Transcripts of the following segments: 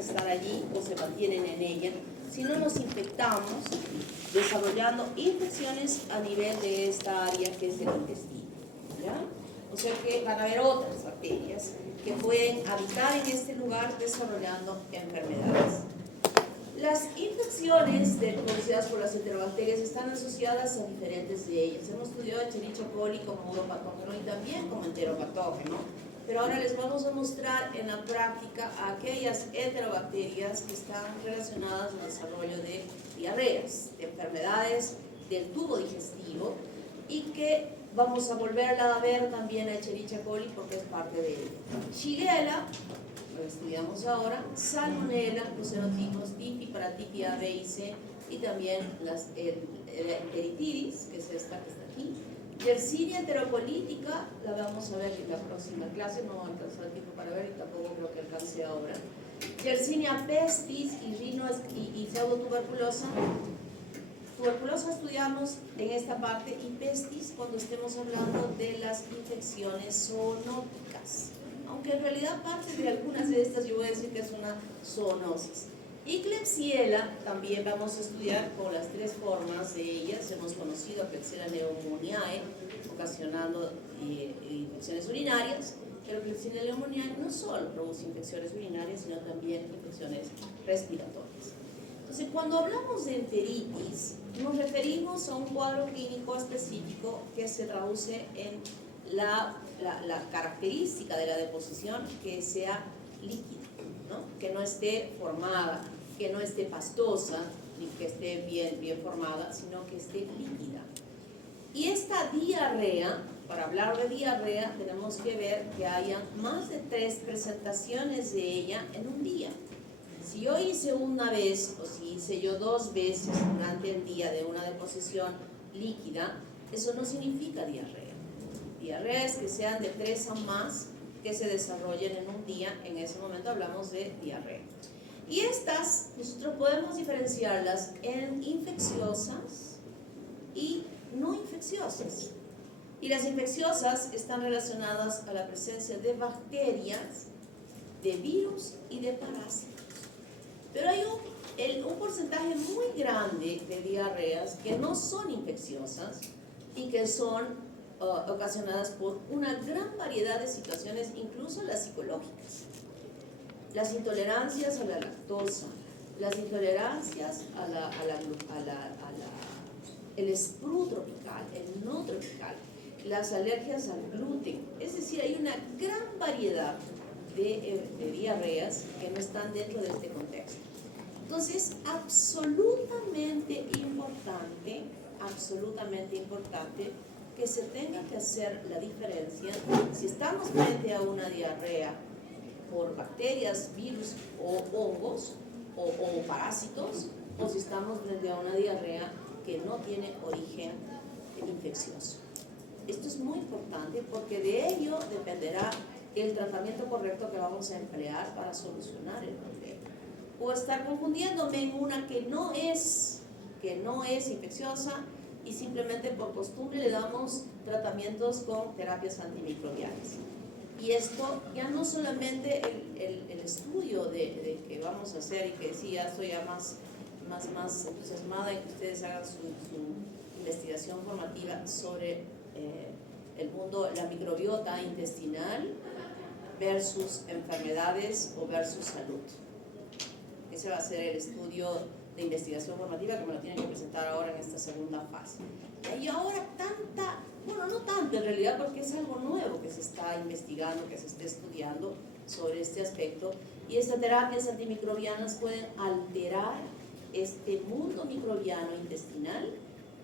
estar allí o se mantienen en ella, sino nos infectamos desarrollando infecciones a nivel de esta área que es el intestino, ¿ya? O sea que van a haber otras bacterias que pueden habitar en este lugar desarrollando enfermedades. Las infecciones producidas por las enterobacterias están asociadas a diferentes de ellas. Hemos estudiado a Escherichia coli como uropatógeno y también como enteropatógeno, pero ahora les vamos a mostrar en la práctica a aquellas enterobacterias que están relacionadas al desarrollo de diarreas, de enfermedades del tubo digestivo, y que vamos a volverla a ver también a Escherichia coli porque es parte de ella. Shigella, lo estudiamos ahora, Salmonella, los serotipos TIFI para TIFI A, B y C, y también la enteritidis, que es esta que está aquí. Yersinia enterocolítica, la vamos a ver en la próxima clase, no alcanzó el tiempo para ver y tampoco creo que alcance ahora. Yersinia pestis y pseudotuberculosa. Tuberculosa estudiamos en esta parte y pestis cuando estemos hablando de las infecciones zoonóticas. Aunque en realidad parte de algunas de estas yo voy a decir que es una zoonosis. Y Klebsiella también vamos a estudiar con las tres formas de ellas. Hemos conocido a Klebsiella pneumoniae, ocasionando infecciones urinarias, pero Klebsiella pneumoniae no solo produce infecciones urinarias, sino también infecciones respiratorias. Entonces, cuando hablamos de enteritis, nos referimos a un cuadro clínico específico que se traduce en la característica de la deposición que sea líquida, ¿no? Que no esté formada, que no esté pastosa, ni que esté bien formada, sino que esté líquida. Y esta diarrea, para hablar de diarrea, tenemos que ver que haya más de 3 presentaciones de ella en un día. Si yo hice una vez o si hice yo 2 veces durante el día de una deposición líquida, eso no significa diarrea. Diarrea es que sean de 3 o más que se desarrollen en un día, en ese momento hablamos de diarrea. Y estas, nosotros podemos diferenciarlas en infecciosas y no infecciosas. Y las infecciosas están relacionadas a la presencia de bacterias, de virus y de parásitos. Pero hay un porcentaje muy grande de diarreas que no son infecciosas y que son ocasionadas por una gran variedad de situaciones, incluso las psicológicas. Las intolerancias a la lactosa, las intolerancias el sprue tropical, el no tropical, las alergias al gluten. Es decir, hay una gran variedad de diarreas que no están dentro de este contexto. Entonces, absolutamente importante que se tenga que hacer la diferencia si estamos frente a una diarrea por bacterias, virus o hongos o parásitos, o si estamos frente a una diarrea que no tiene origen infeccioso. Esto es muy importante porque de ello dependerá el tratamiento correcto que vamos a emplear para solucionar el problema. O estar confundiéndome en una que no es infecciosa y simplemente por costumbre le damos tratamientos con terapias antimicrobianas. Y esto ya no solamente el estudio de que vamos a hacer, y que sí, ya estoy ya más entusiasmada en que ustedes hagan su investigación formativa sobre el mundo, la microbiota intestinal versus enfermedades o versus salud. Ese va a ser el estudio de investigación formativa que me lo tienen que presentar ahora en esta segunda fase. Y ahora no tanta en realidad, porque es algo nuevo que se está investigando, que se está estudiando sobre este aspecto, y estas terapias antimicrobianas pueden alterar este mundo microbiano intestinal,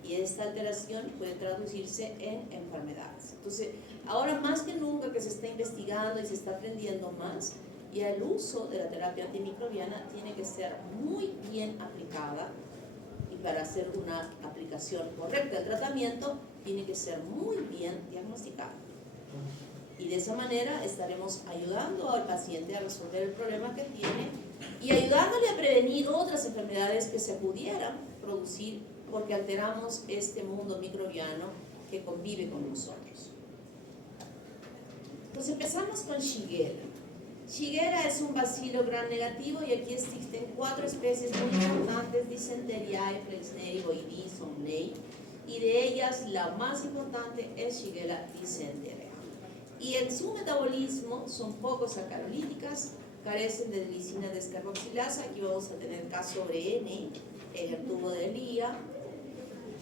y esta alteración puede traducirse en enfermedades. Entonces, ahora más que nunca que se está investigando y se está aprendiendo más, y el uso de la terapia antimicrobiana tiene que ser muy bien aplicada, y para hacer una aplicación correcta del tratamiento tiene que ser muy bien diagnosticada. Y de esa manera estaremos ayudando al paciente a resolver el problema que tiene y ayudándole a prevenir otras enfermedades que se pudieran producir porque alteramos este mundo microbiano que convive con nosotros. Entonces empezamos con Shigella. Shigella es un bacilo gram negativo y aquí existen 4 especies muy importantes: Dysenteriae, Flexneri, Boidi, Somnei, y de ellas la más importante es Shigella dysenteria. Y en su metabolismo son poco sacarolíticas, carecen de glicina descarboxilasa. Aquí vamos a tener K sobre N en el tubo de Elia.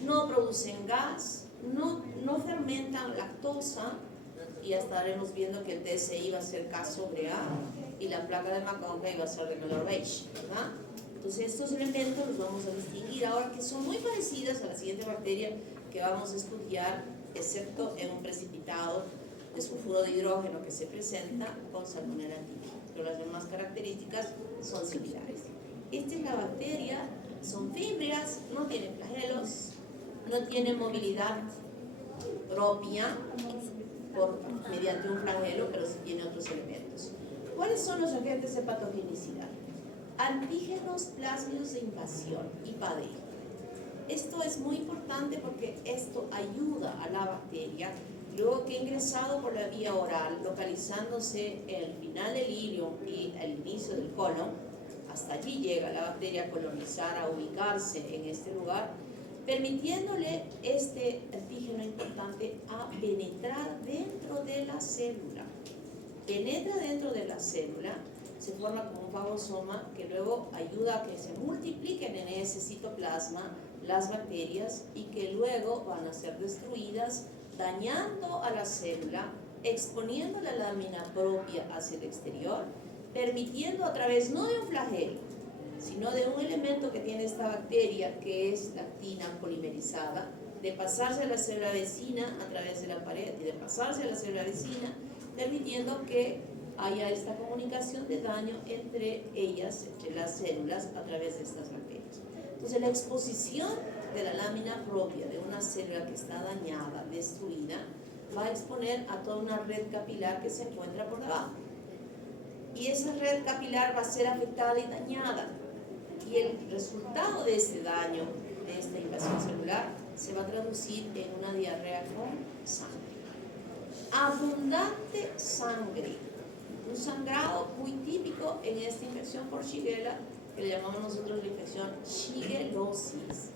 No producen gas, no fermentan lactosa, y ya estaremos viendo que el TSI va a ser K sobre A y la placa de McConkey va a ser de color beige, ¿verdad? Entonces estos elementos los vamos a distinguir ahora, que son muy parecidas a la siguiente bacteria que vamos a estudiar, excepto en un precipitado de sulfuro de hidrógeno que se presenta con Salmonella típica, pero las demás características son similares. Esta es la bacteria, son fíbricas, no tienen flagelos, no tienen movilidad propia mediante un flagelo, pero sí tiene otros elementos. ¿Cuáles son los agentes de patogenicidad? Antígenos plásmidos de invasión, IPAD. Esto es muy importante porque esto ayuda a la bacteria, luego que ha ingresado por la vía oral, localizándose en el final del ilium y el inicio del colon. Hasta allí llega la bacteria a colonizar, a ubicarse en este lugar, permitiéndole este antígeno importante a penetrar dentro de la célula. Penetra dentro de la célula, se forma como un fagosoma que luego ayuda a que se multipliquen en ese citoplasma las bacterias y que luego van a ser destruidas, dañando a la célula, exponiendo la lámina propia hacia el exterior, permitiendo a través no de un flagelo, sino de un elemento que tiene esta bacteria, que es la actina polimerizada, de pasarse a la célula vecina a través de la pared y de pasarse a la célula vecina, permitiendo que haya esta comunicación de daño entre ellas, entre las células, a través de estas bacterias. Entonces, la exposición de la lámina propia de una célula que está dañada, destruida, va a exponer a toda una red capilar que se encuentra por debajo. Y esa red capilar va a ser afectada y dañada. Y el resultado de este daño, de esta invasión celular, se va a traducir en una diarrea con sangre. Abundante sangre. Un sangrado muy típico en esta infección por Shigella, que le llamamos nosotros la infección shigellosis,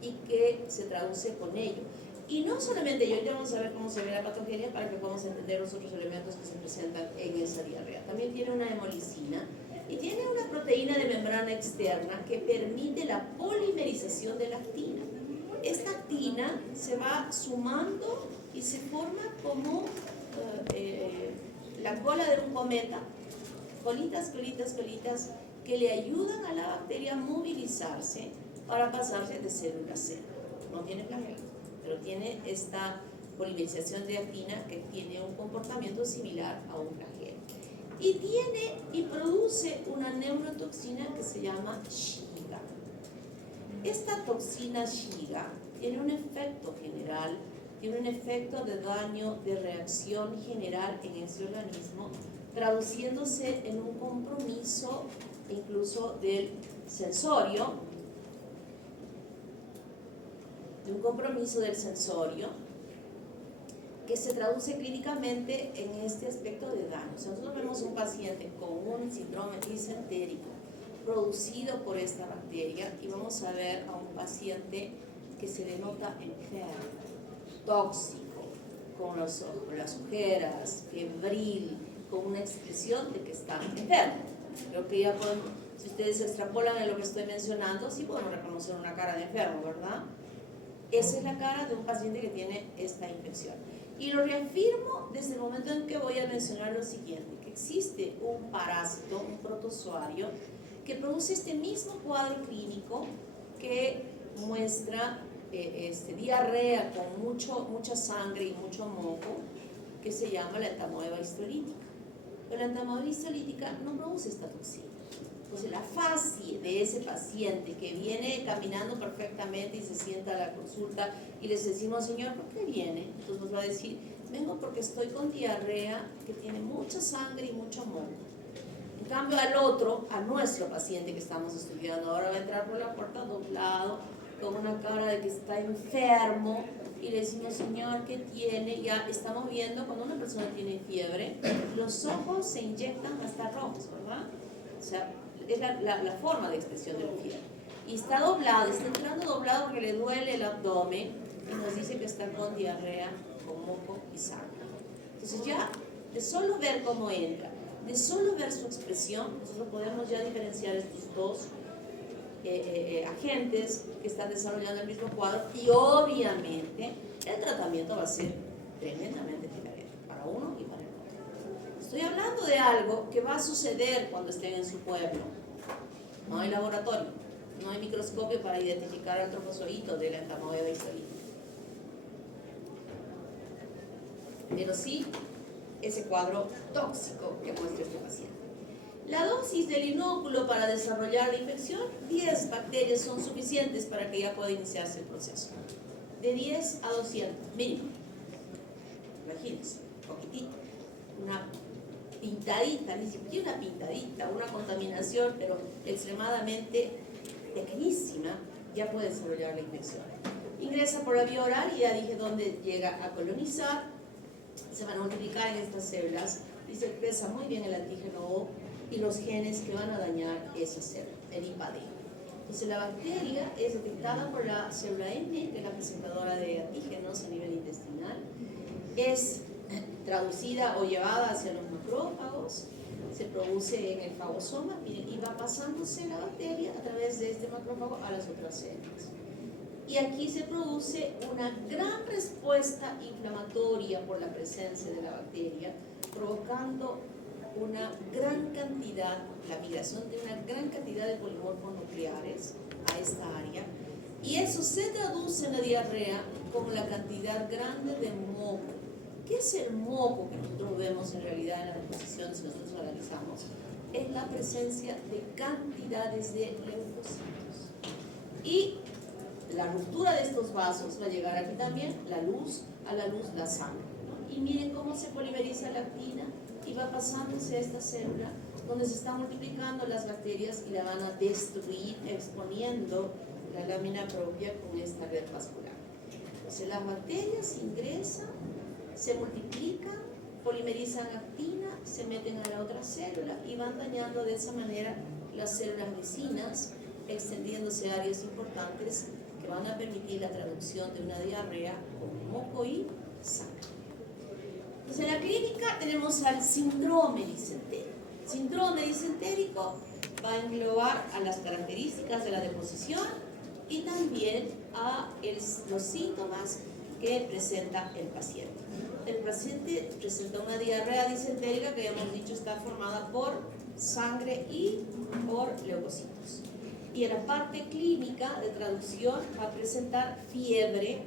y que se traduce con ello. Y no solamente yo, ya vamos a ver cómo se ve la patogenia para que podamos entender los otros elementos que se presentan en esa diarrea. También tiene una hemolicina y tiene una proteína de membrana externa que permite la polimerización de la actina. Esta actina se va sumando y se forma como la cola de un cometa, colitas, colitas, colitas, que le ayudan a la bacteria a movilizarse para pasarse de célula a célula. No tiene flagelo, pero tiene esta polimerización de actina que tiene un comportamiento similar a un flagelo. Y tiene y produce una neurotoxina que se llama Shiga. Esta toxina Shiga tiene un efecto general, tiene un efecto de daño, de reacción general en ese organismo, traduciéndose en un compromiso incluso del sensorio, que se traduce clínicamente en este aspecto de daño. O sea, nosotros vemos un paciente con un síndrome disentérico producido por esta bacteria y vamos a ver a un paciente que se denota enfermo, tóxico, con las ojeras, febril, con una expresión de que está enfermo. Creo que ya podemos, si ustedes extrapolan en lo que estoy mencionando, sí podemos reconocer una cara de enfermo, ¿verdad? Esa es la cara de un paciente que tiene esta infección. Y lo reafirmo desde el momento en que voy a mencionar lo siguiente, que existe un parásito, un protozoario, que produce este mismo cuadro clínico que muestra diarrea con mucha sangre y mucho moco, que se llama la entamoeba histolítica. Pero la entamoeba histolítica no produce esta toxina. Entonces la fascie de ese paciente que viene caminando perfectamente y se sienta a la consulta y les decimos, señor, ¿por qué viene? Entonces nos va a decir, vengo porque estoy con diarrea que tiene mucha sangre y mucho moco. En cambio a nuestro paciente que estamos estudiando ahora, va a entrar por la puerta doblado, con una cara de que está enfermo, y le decimos, señor, ¿qué tiene? Ya estamos viendo cuando una persona tiene fiebre, los ojos se inyectan hasta rojos, ¿verdad? O sea, es la forma de expresión de la fiebre. Y está doblado, está entrando doblado porque le duele el abdomen y nos dice que está con diarrea, con moco y sangre. Entonces ya, de solo ver cómo entra, de solo ver su expresión, nosotros podemos ya diferenciar estos dos agentes que están desarrollando el mismo cuadro, y obviamente el tratamiento va a ser tremendamente diferente para uno y para el otro. Estoy hablando de algo que va a suceder cuando estén en su pueblo. No hay laboratorio, no hay microscopio para identificar el trofozoito de la entamoeba histolítica, pero sí ese cuadro tóxico que muestra este paciente. La dosis del inóculo para desarrollar la infección, 10 bacterias son suficientes para que ya pueda iniciarse el proceso. De 10 a 200, mínimo. Imagínense, poquitito. Una pintadita, ni siquiera una pintadita, una contaminación, pero extremadamente pequeñísima, ya puede desarrollar la infección. Ingresa por la vía oral y ya dije dónde llega a colonizar. Se van a multiplicar en estas células y se expresa muy bien el antígeno O y los genes que van a dañar esa célula, el IPA-D. Entonces la bacteria es detectada por la célula N, que es la presentadora de antígenos a nivel intestinal, es traducida o llevada hacia los macrófagos, se produce en el fagosoma y va pasándose la bacteria a través de este macrófago a las otras células. Y aquí se produce una gran respuesta inflamatoria por la presencia de la bacteria, provocando una gran cantidad, la migración de una gran cantidad de polimorfos nucleares a esta área, y eso se traduce en la diarrea como la cantidad grande de moco. ¿Qué es el moco que nosotros vemos en realidad en la deposición si nosotros lo analizamos? Es la presencia de cantidades de leucocitos. Y la ruptura de estos vasos va a llegar aquí también, a la luz la sangre, ¿no? Y miren cómo se polimeriza la actina y va pasándose a esta célula donde se están multiplicando las bacterias y la van a destruir exponiendo la lámina propia con esta red vascular. Entonces las bacterias ingresan, se multiplican, polimerizan actina, se meten a la otra célula y van dañando de esa manera las células vecinas, extendiéndose a áreas importantes que van a permitir la traducción de una diarrea con moco y sangre. Entonces en la clínica tenemos al síndrome disentérico. Síndrome disentérico va a englobar a las características de la deposición y también a los síntomas que presenta el paciente. El paciente presenta una diarrea disentérica que ya hemos dicho está formada por sangre y por leucocitos. Y en la parte clínica de traducción va a presentar fiebre,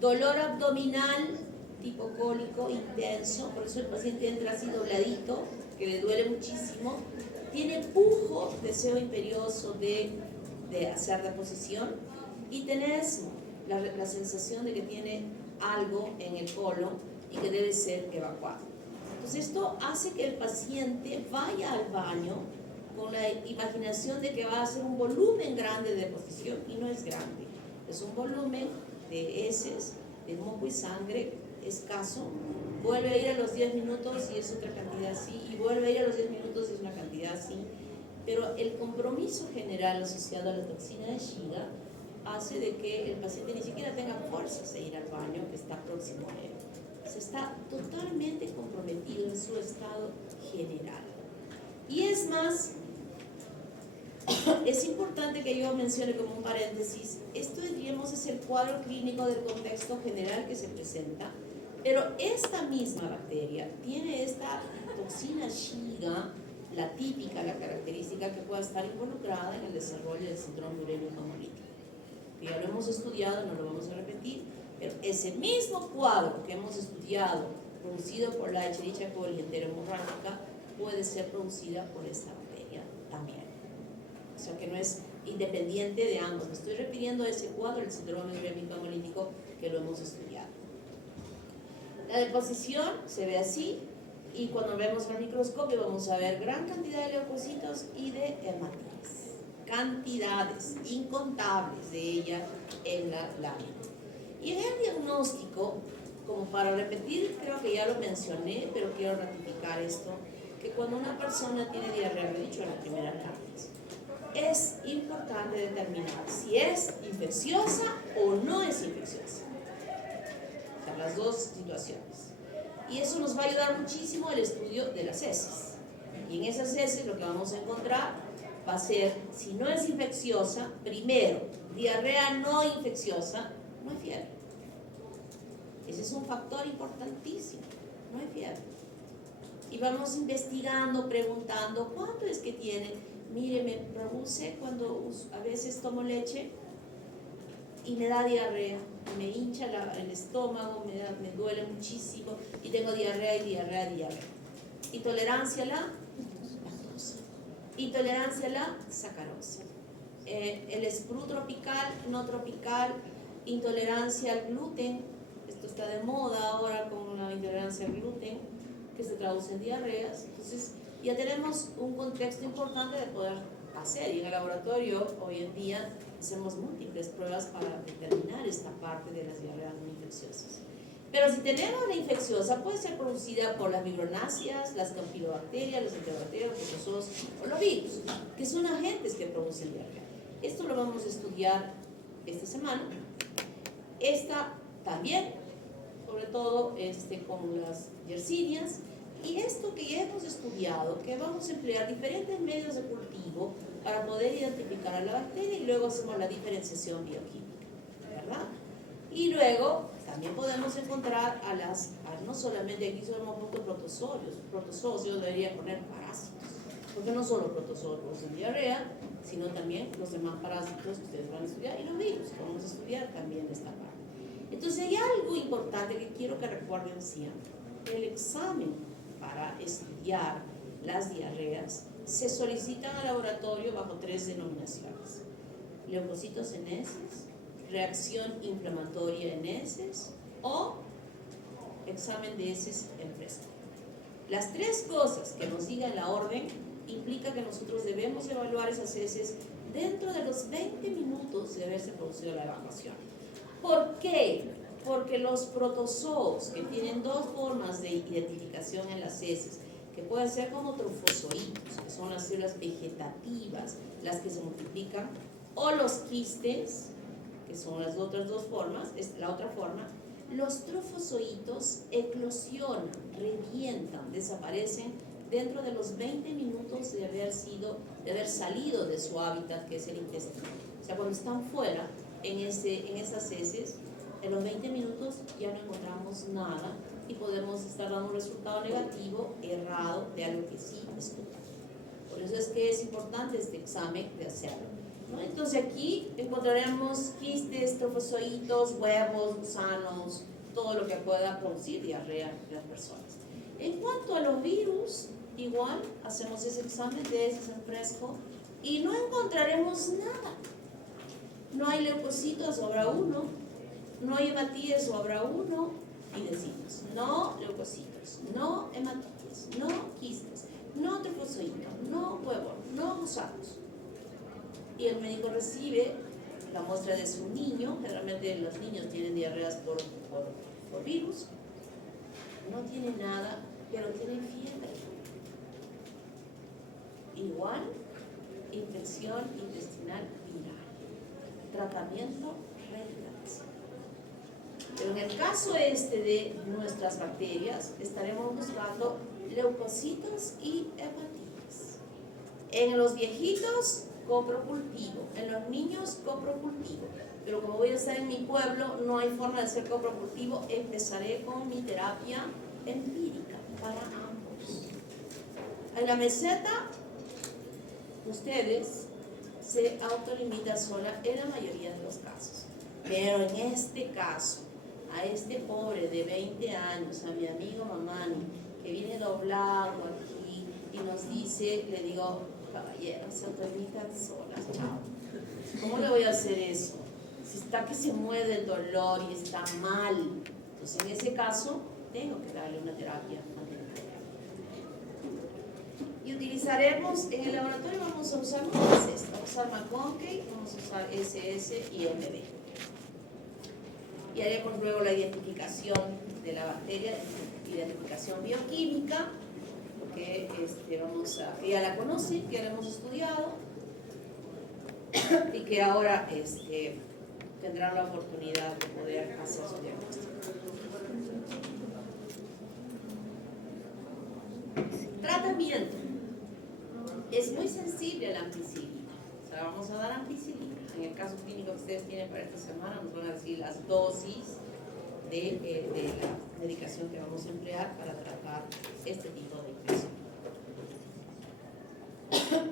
dolor abdominal tipo cólico intenso, por eso el paciente entra así dobladito, que le duele muchísimo, tiene pujo, deseo imperioso de hacer deposición, y tenés la sensación de que tiene algo en el colon y que debe ser evacuado. Entonces esto hace que el paciente vaya al baño con la imaginación de que va a hacer un volumen grande de deposición, y no es grande, es un volumen de heces, de moco y sangre escaso. Vuelve a ir a los 10 minutos y es otra cantidad así, y vuelve a ir a los 10 minutos y es una cantidad así, pero el compromiso general asociado a la toxina de Shiga hace de que el paciente ni siquiera tenga fuerzas de ir al baño, que está próximo a él. Se está totalmente comprometido en su estado general. Y es más, es importante que yo mencione como un paréntesis, esto diríamos es el cuadro clínico del contexto general que se presenta, pero esta misma bacteria tiene esta toxina Shiga, la típica, la característica que pueda estar involucrada en el desarrollo del síndrome urémico hemolítico. Que ya lo hemos estudiado, no lo vamos a repetir, pero ese mismo cuadro que hemos estudiado, producido por la Escherichia coli enterohemorrágica, puede ser producida por esta bacteria también. O sea que no es independiente de ambos. Me estoy refiriendo a ese cuadro, el síndrome urémico hemolítico, que lo hemos estudiado. La deposición se ve así, y cuando vemos al microscopio vamos a ver gran cantidad de leucocitos y de hematinas. Cantidades incontables de ellas en la lámina. Y en el diagnóstico, como para repetir, creo que ya lo mencioné, pero quiero ratificar esto, que cuando una persona tiene diarrea, lo he dicho en la primera clase, es importante determinar si es infecciosa o no es infecciosa. O sea, las dos situaciones. Y eso nos va a ayudar muchísimo el estudio de las heces. Y en esas heces lo que vamos a encontrar va a ser, si no es infecciosa, primero, diarrea no infecciosa, no hay fiebre. Ese es un factor importantísimo, no hay fiebre. Y vamos investigando, preguntando, ¿cuánto es que tiene? Mire, me produce cuando a veces tomo leche y me da diarrea, me hincha el estómago, me duele muchísimo y tengo diarrea y diarrea. Intolerancia a la lactosa, intolerancia a la sacarosa, el sprue tropical, no tropical, intolerancia al gluten, esto está de moda ahora con la intolerancia al gluten, que se traduce en diarreas. Entonces ya tenemos un contexto importante de poder hacer, y en el laboratorio hoy en día hacemos múltiples pruebas para determinar esta parte de las diarreas no infecciosas. Pero si tenemos la infecciosa, puede ser producida por las fibronáceas, las campylobacterias, los enterobacterias, los protozoos o los virus, que son agentes que producen diarrea. Esto lo vamos a estudiar esta semana. Esta también, sobre todo con las yersinias. Y esto que ya hemos estudiado, que vamos a emplear diferentes medios de cultivo para poder identificar a la bacteria y luego hacemos la diferenciación bioquímica, ¿verdad? Y luego también podemos encontrar no solamente aquí somos protozoos, yo debería poner parásitos, porque no solo protozoos producen diarrea, sino también los demás parásitos que ustedes van a estudiar y los virus, vamos a estudiar también esta parte. Entonces hay algo importante que quiero que recuerden siempre. El examen para estudiar las diarreas se solicita al laboratorio bajo 3 denominaciones: leucocitos en heces, reacción inflamatoria en heces o examen de heces en fresco. Las 3 cosas que nos diga la orden implica que nosotros debemos evaluar esas heces dentro de los 20 minutos de haberse producido la evacuación. ¿Por qué? Porque los protozoos, que tienen 2 formas de identificación en las heces, que pueden ser como trofozoitos, que son las células vegetativas, las que se multiplican, o los quistes, que son las otras 2 formas, es la otra forma. Los trofozoitos eclosionan, revientan, desaparecen dentro de los 20 minutos de haber salido de su hábitat, que es el intestino. O sea, cuando están fuera, en esas heces, en los 20 minutos ya no encontramos nada y podemos estar dando un resultado negativo, errado, de algo que sí estuvo. Por eso es que es importante este examen de hacerlo, ¿no? Entonces aquí encontraremos quistes, trofozoitos, huevos, gusanos, todo lo que pueda producir diarrea en las personas. En cuanto a los virus, igual hacemos ese examen de heces en fresco y no encontraremos nada. No hay leucocitos, habrá uno. No hay hematíes, o habrá uno. Y decimos, no leucocitos, no hematíes, no quistes, no trofozoitos, no huevos, no gusanos. Y el médico recibe la muestra de su niño. Generalmente los niños tienen diarreas por virus. No tiene nada, pero tiene fiebre. Igual, infección intestinal viral. Tratamiento rehabilitación. Pero en el caso de nuestras bacterias, estaremos buscando leucocitos y hematíes. En los viejitos, coprocultivo. En los niños, coprocultivo. Pero como voy a estar en mi pueblo, no hay forma de hacer coprocultivo. Empezaré con mi terapia empírica para ambos. En la meseta, ustedes se autolimita sola en la mayoría de los casos. Pero en este caso, a este pobre de 20 años, a mi amigo Mamani, que viene doblado aquí y nos dice, le digo, caballero, se autolimitan solas, chao. ¿Cómo le voy a hacer eso? Si está que se mueve el dolor y está mal. Entonces, en ese caso, tengo que darle una terapia antiinflamatoria. Y utilizaremos, en el laboratorio vamos a usar vamos a usar McConkey, vamos a usar SS y MB. y haremos luego la identificación de la bacteria, identificación bioquímica, que ya la conocen, que la hemos estudiado y que ahora tendrán la oportunidad de poder hacer su diagnóstico. Tratamiento. Es muy sensible a la ampicilina. O sea, vamos a dar ampicilina. En el caso clínico que ustedes tienen para esta semana, nos van a decir las dosis de la medicación que vamos a emplear para tratar este tipo de infección.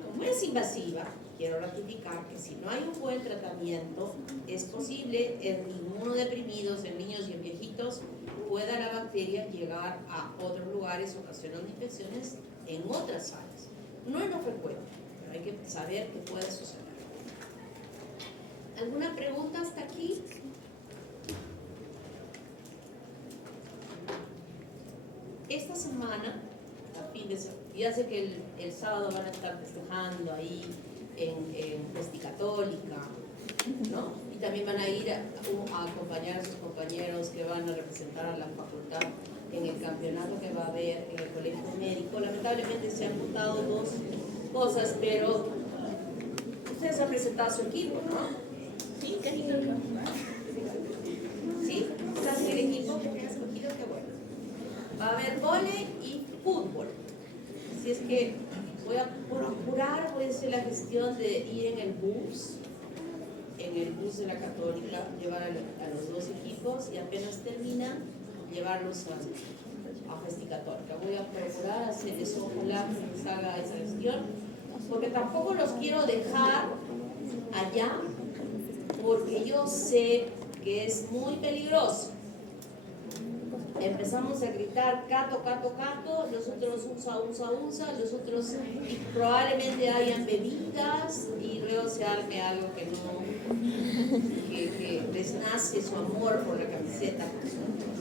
Como es invasiva, quiero ratificar que si no hay un buen tratamiento, es posible en inmunodeprimidos, en niños y en viejitos, pueda la bacteria llegar a otros lugares ocasionando infecciones en otras áreas. No es lo frecuente, pero hay que saber que puede suceder. ¿Alguna pregunta hasta aquí? Esta semana, ya sé que el sábado van a estar festejando ahí en Católica, ¿no? Y también van a ir a acompañar a sus compañeros que van a representar a la facultad en el campeonato que va a haber en el colegio médico. Lamentablemente se han juntado dos cosas, pero ustedes han presentado su equipo, ¿no? ¿Sí? ¿Qué equipo? ¿Sí? ¿Estás en el equipo que has escogido? Qué bueno. Va a haber vóley y fútbol. Así es que voy a procurar, voy a hacer la gestión de ir en el bus de la Católica, llevar a los dos equipos y apenas terminan, llevarlos a Católica. Voy a procurar hacer eso, ojalá que se haga esa gestión, porque tampoco los quiero dejar allá, porque yo sé que es muy peligroso. Empezamos a gritar Cato, Cato, Cato, los otros unza, unza, unza, los otros probablemente hayan bebidas y luego se arme algo que les nace su amor por la camiseta, por su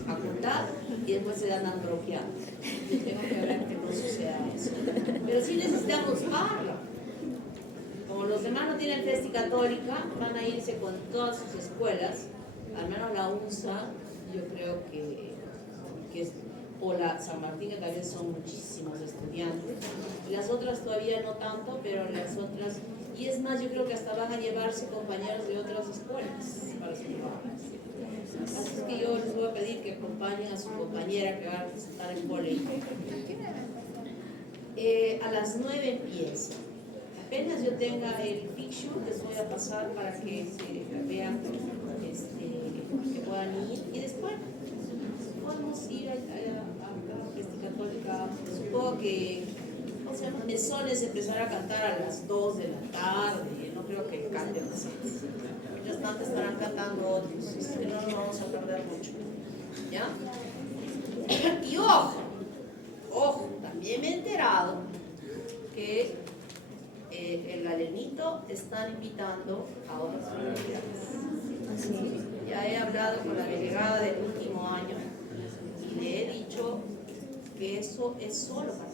facultad, y después se andan bloqueando. Yo tengo que ver que no suceda eso. Pero sí necesitamos barra. Como los demás no tienen Festi Católica, van a irse con todas sus escuelas, al menos la UNSA, yo creo que o la San Martín, que también son muchísimos estudiantes, y las otras todavía no tanto, pero las otras, y es más, yo creo que hasta van a llevarse compañeros de otras escuelas para sus papás. Así es que yo les voy a pedir que acompañen a su compañera que va a estar en vóley. A las 9 empieza. Apenas yo tenga el picture, les voy a pasar para que se vean, que puedan ir, y después podemos ir a Católica. Supongo que el sol es empezar a cantar a las 2 de la tarde, no creo que canten las 6. Mientras tanto estarán cantando otros, así que no nos vamos a perder mucho, ¿ya? Y ojo, también me he enterado que el Galenito están invitando a otras universidades. Ya he hablado con la delegada del último año y le he dicho que eso es solo para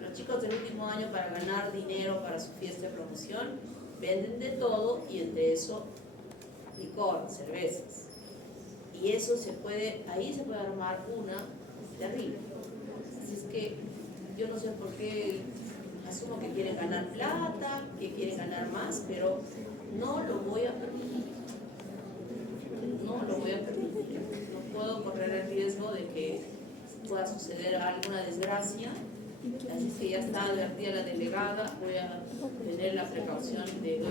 los chicos del último año. Para ganar dinero para su fiesta de promoción venden de todo, y entre eso licor, cervezas, y eso ahí se puede armar una terrible. Así es que yo no sé por qué, asumo que quieren ganar plata, que quieren ganar más, pero no lo voy a permitir. No lo voy a permitir. No puedo correr el riesgo de que pueda suceder alguna desgracia. Así es que ya está advertida la delegada. Voy a tener la precaución de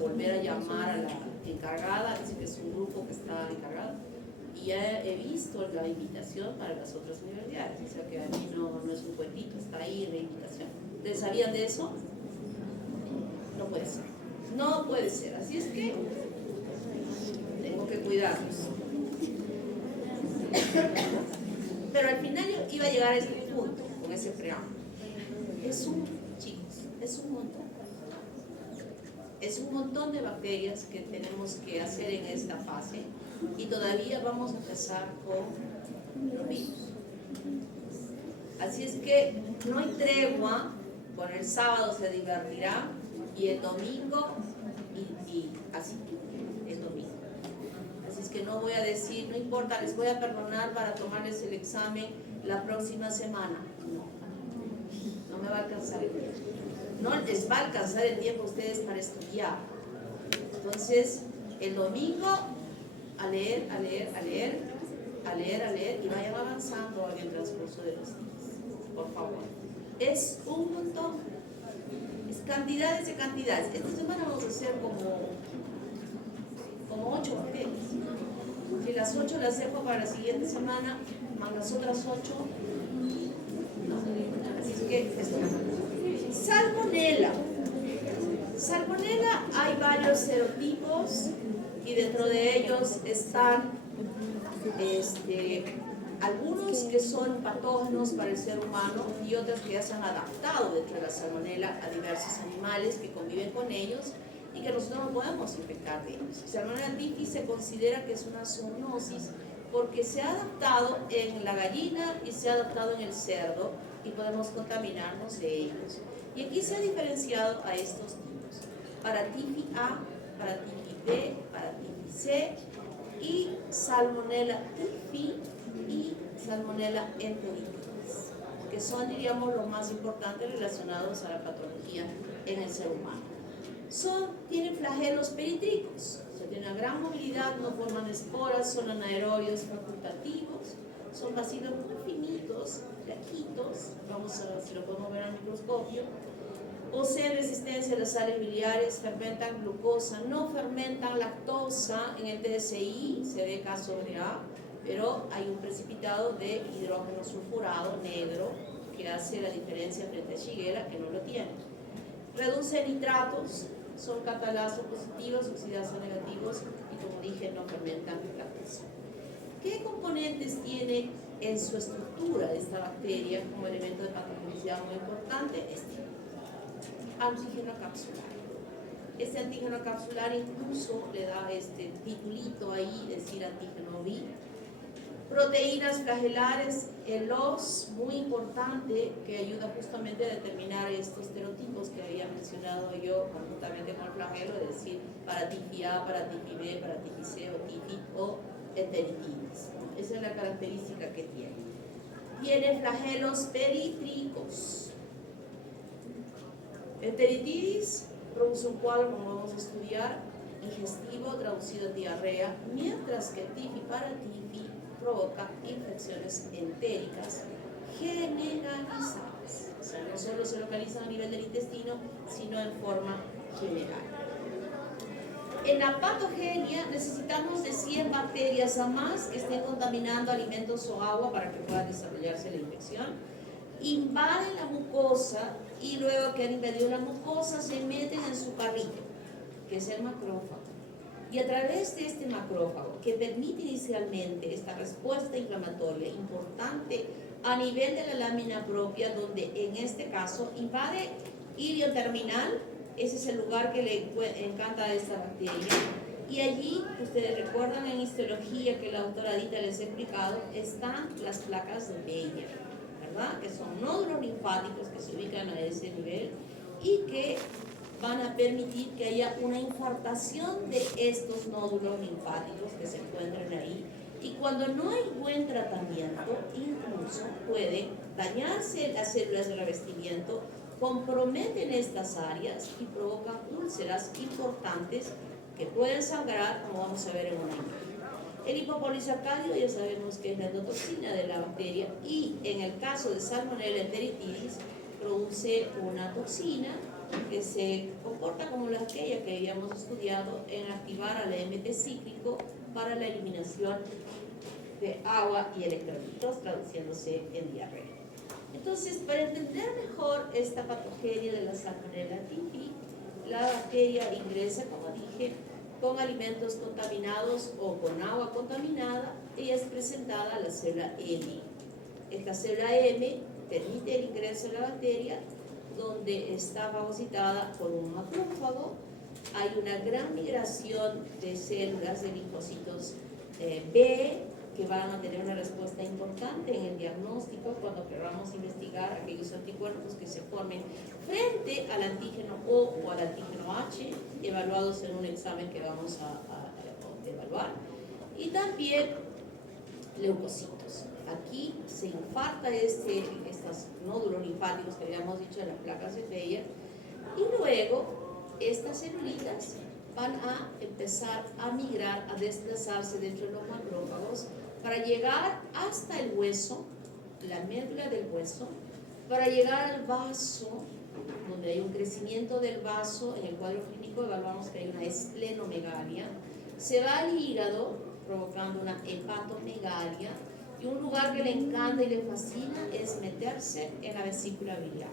volver a llamar a la encargada. Dice que es un grupo que está encargado. Y ya he visto la invitación para las otras universidades. O sea que a mí no es un cuentito, está ahí la invitación. ¿Ustedes sabían de eso? No puede ser. No puede ser. Así es que tengo que cuidarlos. Pero al final yo iba a llegar a este punto con ese preámbulo. Chicos, es un montón. Es un montón de bacterias que tenemos que hacer en esta fase, y todavía vamos a empezar con los virus. Así es que no hay tregua. Con el sábado se divertirá, y el domingo y así el domingo. Así es es que no voy a decir, no importa, les voy a perdonar para tomarles el examen la próxima semana. No me va a alcanzar el tiempo. No les va a alcanzar el tiempo a ustedes para estudiar. Entonces, el domingo, a leer, y vayan avanzando en el transcurso de los días. Por favor. Es un montón. Es cantidades de cantidades. Esta semana vamos a hacer como 8 materias. Si las 8 las dejo para la siguiente semana, más las otras 8. Así es que Salmonella. Salmonella, hay varios serotipos y dentro de ellos están algunos que son patógenos para el ser humano y otros que ya se han adaptado dentro de la Salmonella a diversos animales que conviven con ellos y que nosotros no podemos infectar de ellos. Salmonella typhi se considera que es una zoonosis porque se ha adaptado en la gallina y se ha adaptado en el cerdo y podemos contaminarnos de ellos. Y aquí se ha diferenciado a estos tipos: Paratyphi A, Paratyphi B, Paratyphi C y Salmonella typhi y Salmonella enteritidis, que son, diríamos, los más importantes relacionados a la patología en el ser humano. Tienen flagelos perítlicos, o sea, tienen una gran movilidad, no forman esporas, son anaerobios facultativos, son bacilos muy finitos, flaquitos, vamos a ver si lo podemos ver al microscopio. Poseen resistencia a las sales biliares, fermentan glucosa, no fermentan lactosa. En el TSI se ve K sobre A, pero hay un precipitado de hidrógeno sulfurado negro que hace la diferencia frente a Shigella, que no lo tiene. Reduce nitratos, son catalazo positivos, oxidasa negativos y, como dije, no fermentan lactosa. ¿Qué componentes tiene en su estructura esta bacteria como elemento de patogenicidad muy importante? Antígeno capsular. Este antígeno capsular incluso le da este titulito ahí, decir antígeno B. Proteínas flagelares, el OS, muy importante, que ayuda justamente a determinar estos serotipos que había mencionado yo conjuntamente con el flagelo, es decir, Paratyphi A, Paratyphi B, Paratyphi C o typhi o enteritidis. Esa es la característica que tiene. Tiene flagelos perítlicos. Enteritidis produce un cuadro, como vamos a estudiar, digestivo, traducido a diarrea, mientras que typhi Paratyphi provoca infecciones entéricas generalizadas. O sea, no solo se localizan a nivel del intestino, sino en forma general. En la patogenia necesitamos de 100 bacterias a más que estén contaminando alimentos o agua para que pueda desarrollarse la infección. Invaden la mucosa y luego que han invadido la mucosa se meten en su carrito, que es el macrófago. Y a través de este macrófago, que permite inicialmente esta respuesta inflamatoria importante a nivel de la lámina propia, donde en este caso invade ilio terminal, ese es el lugar que le encanta a esta bacteria, y allí, ustedes recuerdan en histología que la doctora Dita les ha explicado, están las placas de Bayer, ¿verdad? Que son nódulos linfáticos que se ubican a ese nivel y que van a permitir que haya una infartación de estos nódulos linfáticos que se encuentran ahí, y cuando no hay buen tratamiento, incluso pueden dañarse las células de revestimiento, comprometen estas áreas y provocan úlceras importantes que pueden sangrar, como vamos a ver en una imagen. El hipopolisacárido ya sabemos que es la endotoxina de la bacteria, y en el caso de Salmonella enteritidis produce una toxina que se comporta como la aquella que habíamos estudiado en activar al AMP cíclico para la eliminación de agua y electrolitos, traduciéndose en diarrea. Entonces, para entender mejor esta patogenia de la Salmonella typhi, la bacteria ingresa, como dije, con alimentos contaminados o con agua contaminada, y es presentada a la célula M. Esta célula M permite el ingreso de la bacteria, donde está fagocitada por un macrófago. Hay una gran migración de células de linfocitos B que van a tener una respuesta importante en el diagnóstico cuando queramos investigar aquellos anticuerpos que se formen frente al antígeno O al antígeno H, evaluados en un examen que vamos a evaluar. Y también leucocitos. Aquí se infarta estos nódulos linfáticos que habíamos dicho de las placas de Bayer, y luego estas celulitas van a empezar a migrar, a desplazarse dentro de los macrófagos para llegar hasta el hueso, la médula del hueso, para llegar al vaso, donde hay un crecimiento del vaso. En el cuadro clínico evaluamos que hay una esplenomegalia, se va al hígado provocando una hepatomegalia, y un lugar que le encanta y le fascina es meterse en la vesícula biliar.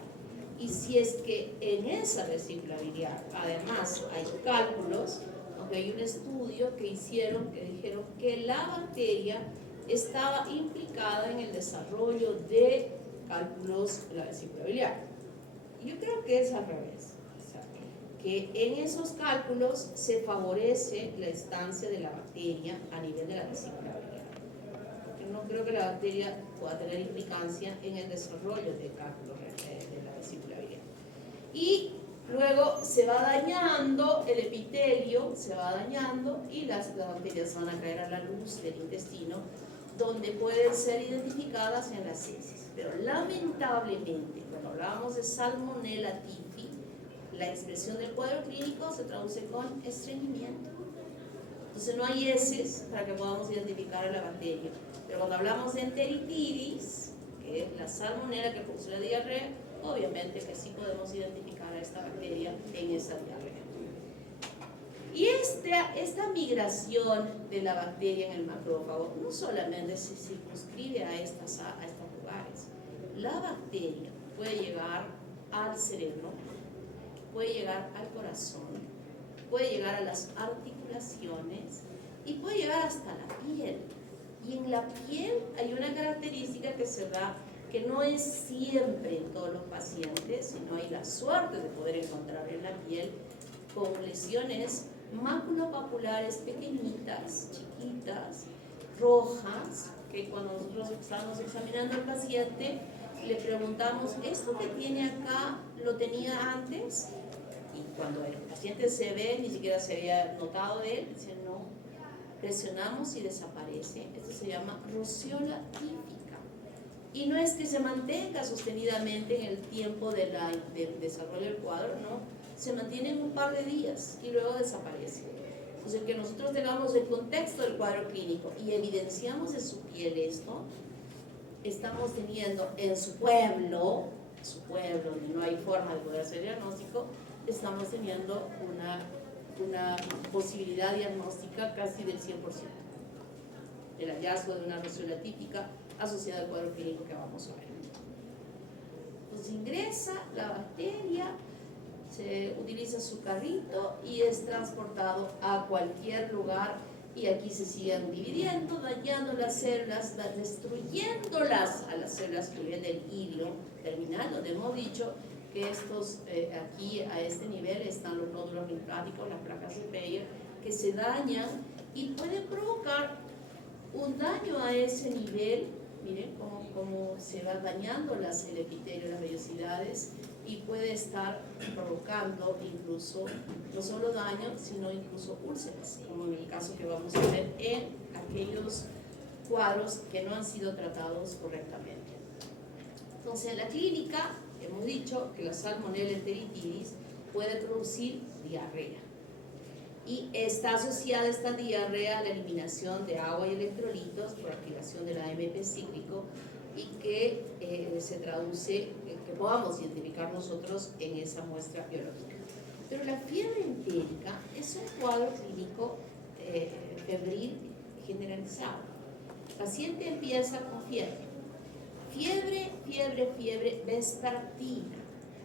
Y si es que en esa vesícula biliar además hay cálculos, aunque hay un estudio que hicieron que dijeron que la bacteria estaba implicada en el desarrollo de cálculos de la vesícula biliar. Yo creo que es al revés, o sea, que en esos cálculos se favorece la estancia de la bacteria a nivel de la vesícula biliar. No creo que la bacteria pueda tener implicancia en el desarrollo de cálculos de la vesícula biliar. Y luego se va dañando el epitelio, se va dañando, y las bacterias van a caer a la luz del intestino, donde pueden ser identificadas en las heces. Pero lamentablemente, cuando hablábamos de Salmonella typhi, la expresión del cuadro clínico se traduce con estreñimiento. Entonces no hay heces para que podamos identificar a la bacteria. Pero cuando hablamos de enteritidis, que es la salmonela que produce la diarrea, obviamente que sí podemos identificar a esta bacteria en esa diarrea. Y esta migración de la bacteria en el macrófago no solamente se circunscribe a estos lugares. La bacteria puede llegar al cerebro, puede llegar al corazón, puede llegar a las articulaciones y puede llegar hasta la piel. Y en la piel hay una característica que se da, que no es siempre en todos los pacientes, sino hay la suerte de poder encontrar en la piel con lesiones maculopapulares pequeñitas, chiquitas, rojas, que cuando nosotros estamos examinando al paciente le preguntamos, ¿esto que tiene acá lo tenía antes? Y cuando el paciente se ve, ni siquiera se había notado de él, dice no, presionamos y desaparece. Esto se llama roseola típica. Y no es que se mantenga sostenidamente en el tiempo del desarrollo del cuadro, no, se mantiene en un par de días y luego desaparece. Entonces, que nosotros tengamos el contexto del cuadro clínico y evidenciamos en su piel esto, estamos teniendo en su pueblo donde no hay forma de poder hacer diagnóstico, estamos teniendo una posibilidad diagnóstica casi del 100%. El hallazgo de una roseola típica asociada al cuadro clínico que vamos a ver. Entonces ingresa la bacteria, se utiliza su carrito y es transportado a cualquier lugar, y aquí se siguen dividiendo, dañando las células, destruyéndolas a las células a nivel del hilo terminal, donde hemos dicho que estos, aquí a este nivel están los nódulos linfáticos, las placas de Bayer, que se dañan y pueden provocar un daño a ese nivel. Miren cómo se va dañando el epitelio, las vellosidades, y puede estar provocando incluso no solo daño, sino incluso úlceras, como en el caso que vamos a ver en aquellos cuadros que no han sido tratados correctamente. Entonces, en la clínica hemos dicho que la Salmonella enteritidis puede producir diarrea, y está asociada esta diarrea a la eliminación de agua y electrolitos por activación del AMP cíclico, y que se traduce, que podamos identificar nosotros en esa muestra biológica. Pero la fiebre entérica es un cuadro clínico febril generalizado. El paciente empieza con fiebre vespertina,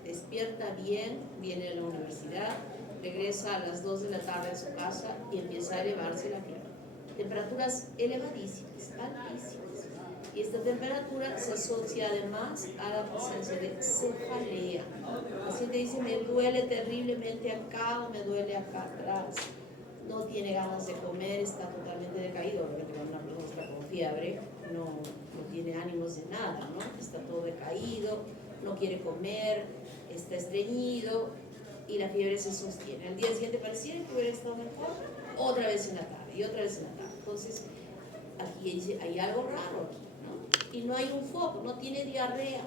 despierta bien, viene a la universidad, regresa a las 2 de la tarde a su casa y empieza a elevarse la fiebre. Temperaturas elevadísimas, altísimas. Y esta temperatura se asocia además a la presencia de cefalea. El paciente dice, me duele terriblemente acá o me duele acá atrás. No tiene ganas de comer, está totalmente decaído. Obviamente cuando una persona está con fiebre no tiene ánimos de nada, ¿no? Está todo decaído, no quiere comer, está estreñido y la fiebre se sostiene. Al día siguiente pareciera que hubiera estado mejor, otra vez en la tarde y otra vez en la tarde. Entonces, aquí dice, hay algo raro aquí, ¿no? Y no hay un foco, no tiene diarrea,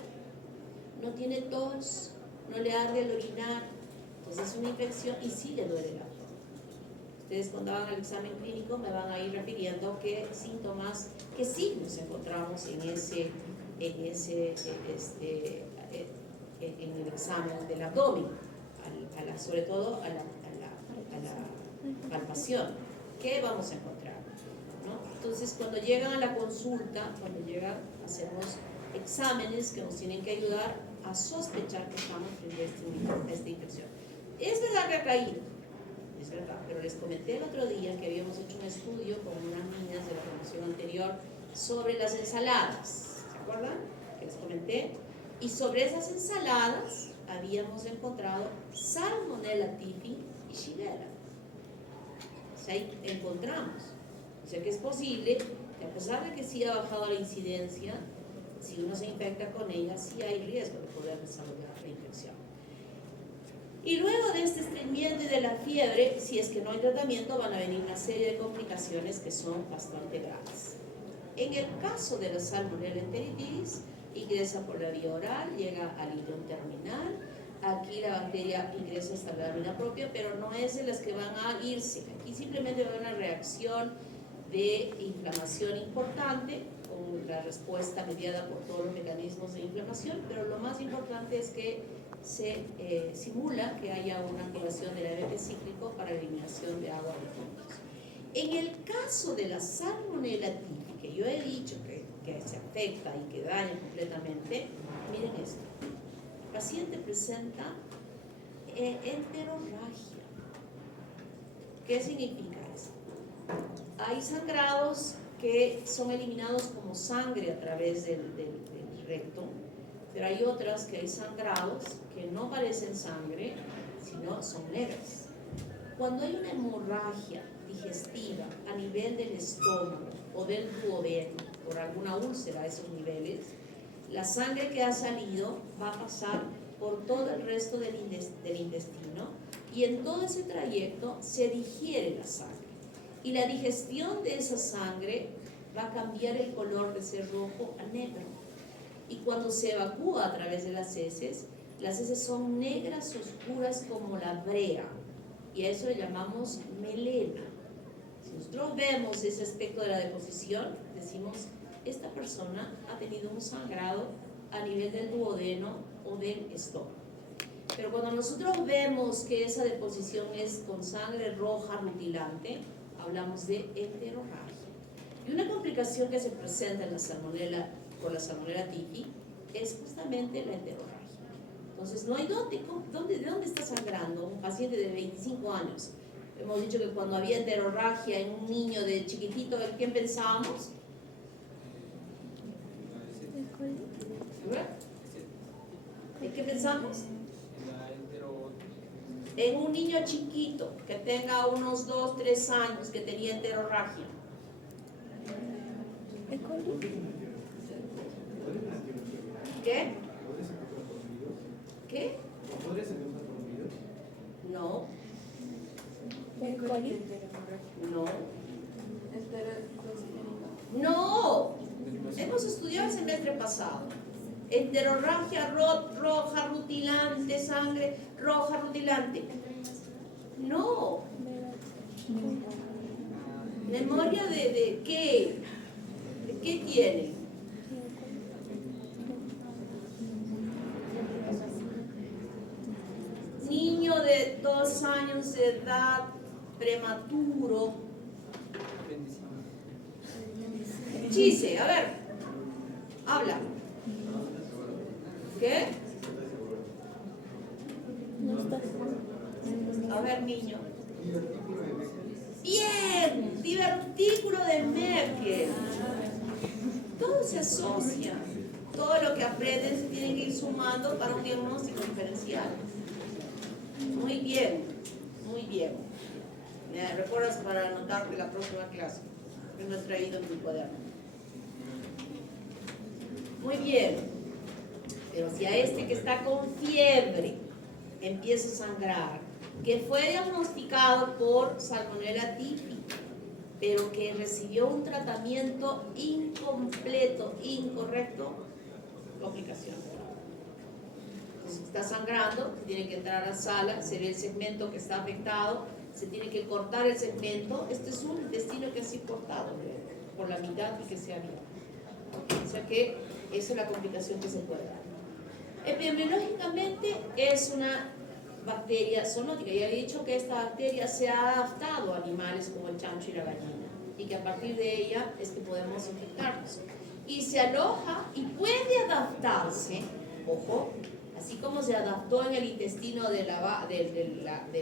no tiene tos, no le arde el orinar, entonces es una infección y sí le duele el abdomen. Ustedes cuando hagan el examen clínico me van a ir refiriendo qué síntomas, qué signos encontramos en el examen del abdomen, sobre todo a la palpación. ¿Qué vamos a encontrar? ¿No? Entonces, cuando llegan a la consulta, hacemos exámenes que nos tienen que ayudar a sospechar que estamos frente a esta infección. Es verdad que ha caído, es verdad, pero les comenté el otro día que habíamos hecho un estudio con unas niñas de la promoción anterior sobre las ensaladas, ¿se acuerdan? Que les comenté. Y sobre esas ensaladas habíamos encontrado Salmonella typhi y Shigella. O sea, ahí encontramos. O sea que es posible que a pesar de que sí ha bajado la incidencia, si uno se infecta con ella, sí hay riesgo de poder desarrollar la infección. Y luego de este estreñimiento y de la fiebre, si es que no hay tratamiento, van a venir una serie de complicaciones que son bastante graves. En el caso de la Salmonella enteritis, ingresa por la vía oral, llega al ileón terminal. Aquí la bacteria ingresa hasta la lámina propia, pero no es de las que van a irse. Aquí simplemente va a haber una reacción de inflamación importante, con la respuesta mediada por todos los mecanismos de inflamación, pero lo más importante es que se simula que haya una activación del AMP cíclico para eliminación de agua de fondos. En el caso de la Salmonella typhi, que yo he dicho que se afecta y que daña completamente, miren esto. El paciente presenta enterorragia. ¿Qué significa eso? Hay sangrados que son eliminados como sangre a través del recto, pero hay otras que hay sangrados que no parecen sangre, sino son negras. Cuando hay una hemorragia digestiva a nivel del estómago o del duodeno, por alguna úlcera a esos niveles, la sangre que ha salido va a pasar por todo el resto del intestino y en todo ese trayecto se digiere la sangre. Y la digestión de esa sangre va a cambiar el color de ser rojo a negro. Y cuando se evacúa a través de las heces son negras oscuras como la brea. Y a eso le llamamos melena. Si nosotros vemos ese aspecto de la deposición, decimos, esta persona ha tenido un sangrado a nivel del duodeno o del estómago. Pero cuando nosotros vemos que esa deposición es con sangre roja rutilante, hablamos de enterorragia. Y una complicación que se presenta en la salmonella, con la Salmonella typhi, es justamente la enterorragia. Entonces, no hay ¿de dónde está sangrando? Un paciente de 25 años. Hemos dicho que cuando había enterorragia en un niño de chiquitito, ¿en quién pensábamos? ¿En qué pensamos? En un niño chiquito que tenga unos 2, 3 años que tenía enterorragia. ¿Qué? ¿Qué? No. No. No. Hemos estudiado el semestre pasado. Enterorragia roja rutilante, sangre roja rutilante. No. ¿Memoria de qué? ¿De qué tiene? Niño de 2 años de edad, prematuro. Chise, a ver, habla. ¿Qué? A ver, niño. Bien, divertículo de Merkel. Todo se asocia. Todo lo que aprenden se tiene que ir sumando para un diagnóstico diferencial. Muy bien, muy bien. ¿Me recuerdas para anotarte la próxima clase? Que no he traído en mi cuaderno. Muy bien. Pero si a este que está con fiebre, empieza a sangrar, que fue diagnosticado por Salmonella typhi, pero que recibió un tratamiento incompleto, incorrecto, complicación. Entonces está sangrando, se tiene que entrar a la sala, se ve el segmento que está afectado, se tiene que cortar el segmento. Este es un intestino que ha sido cortado por la mitad y que se ha abierto. O sea que esa es la complicación que se puede dar. Epidemiológicamente es una bacteria zoonótica. Ya he dicho que esta bacteria se ha adaptado a animales como el chancho y la gallina, y que a partir de ella es que podemos infectarnos. Y se aloja y puede adaptarse, ojo, así como se adaptó en el intestino del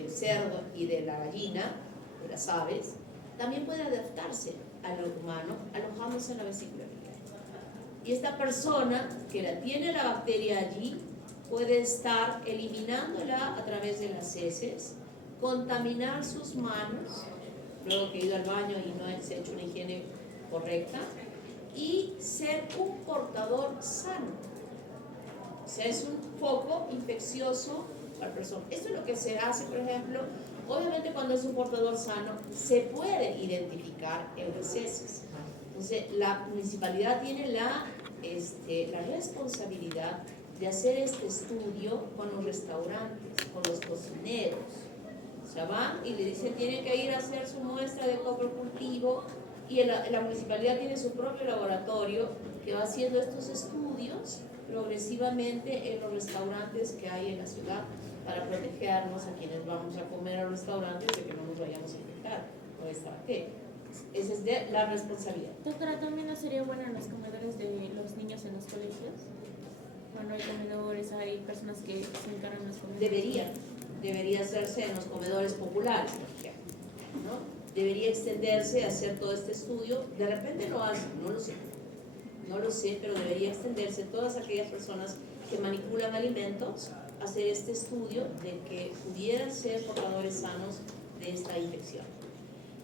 cerdo y de la gallina, de las aves, también puede adaptarse al humano alojándose en la vesícula biliar. Y esta persona que la tiene la bacteria allí puede estar eliminándola a través de las heces, contaminar sus manos, luego que ha ido al baño y no se ha hecho una higiene correcta, y ser un portador sano. O sea, es un foco infeccioso para la persona. Esto es lo que se hace, por ejemplo, obviamente cuando es un portador sano, se puede identificar en las heces. Entonces, la municipalidad tiene la responsabilidad de hacer este estudio con los restaurantes, con los cocineros. O sea, van y le dicen, tienen que ir a hacer su muestra de coprocultivo, y la municipalidad tiene su propio laboratorio que va haciendo estos estudios progresivamente en los restaurantes que hay en la ciudad para protegernos a quienes vamos a comer a los restaurantes de que no nos vayamos a infectar con esta bacteria. Esa es de la responsabilidad. Doctora, ¿también no sería bueno en los comedores de los niños en los colegios? Cuando hay comedores, hay personas que se encargan de los comedores. Debería hacerse en los comedores populares, por ejemplo, ¿no? Debería extenderse a hacer todo este estudio. De repente lo hacen, no lo sé, pero debería extenderse todas aquellas personas que manipulan alimentos a hacer este estudio de que pudieran ser portadores sanos de esta infección.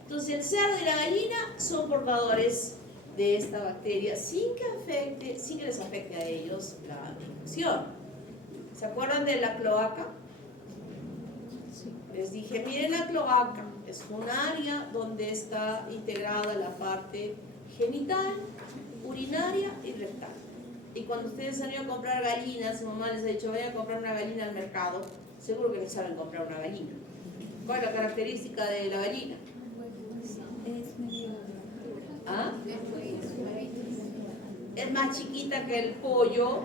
Entonces el cerdo y la gallina son portadores de esta bacteria sin que les afecte a ellos la infección. ¿Se acuerdan de la cloaca? Les dije, miren, la cloaca es un área donde está integrada la parte genital, urinaria y rectal. Y cuando ustedes han ido a comprar gallinas, su mamá les ha dicho, vayan a comprar una gallina al mercado, seguro que les saben comprar una gallina. ¿Cuál es la característica de la gallina? ¿Ah? Es más chiquita que el pollo,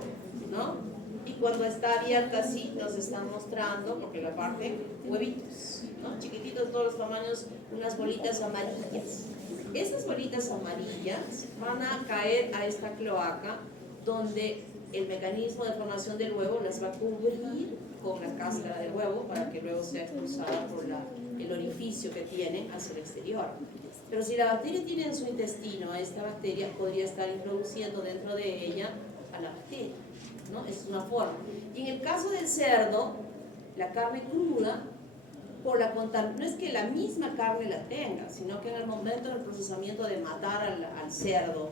¿no? Y cuando está abierta así nos están mostrando, porque la parte huevitos, ¿no? Chiquititos de todos los tamaños, unas bolitas amarillas. Estas bolitas amarillas van a caer a esta cloaca, donde el mecanismo de formación del huevo las va a cubrir con la cáscara del huevo para que luego sea expulsada por el orificio que tienen hacia el exterior. Pero si la bacteria tiene en su intestino, esta bacteria podría estar introduciendo dentro de ella a la bacteria, ¿no? Es una forma. Y en el caso del cerdo, la carne cruda, no es que la misma carne la tenga, sino que en el momento del procesamiento de matar al cerdo,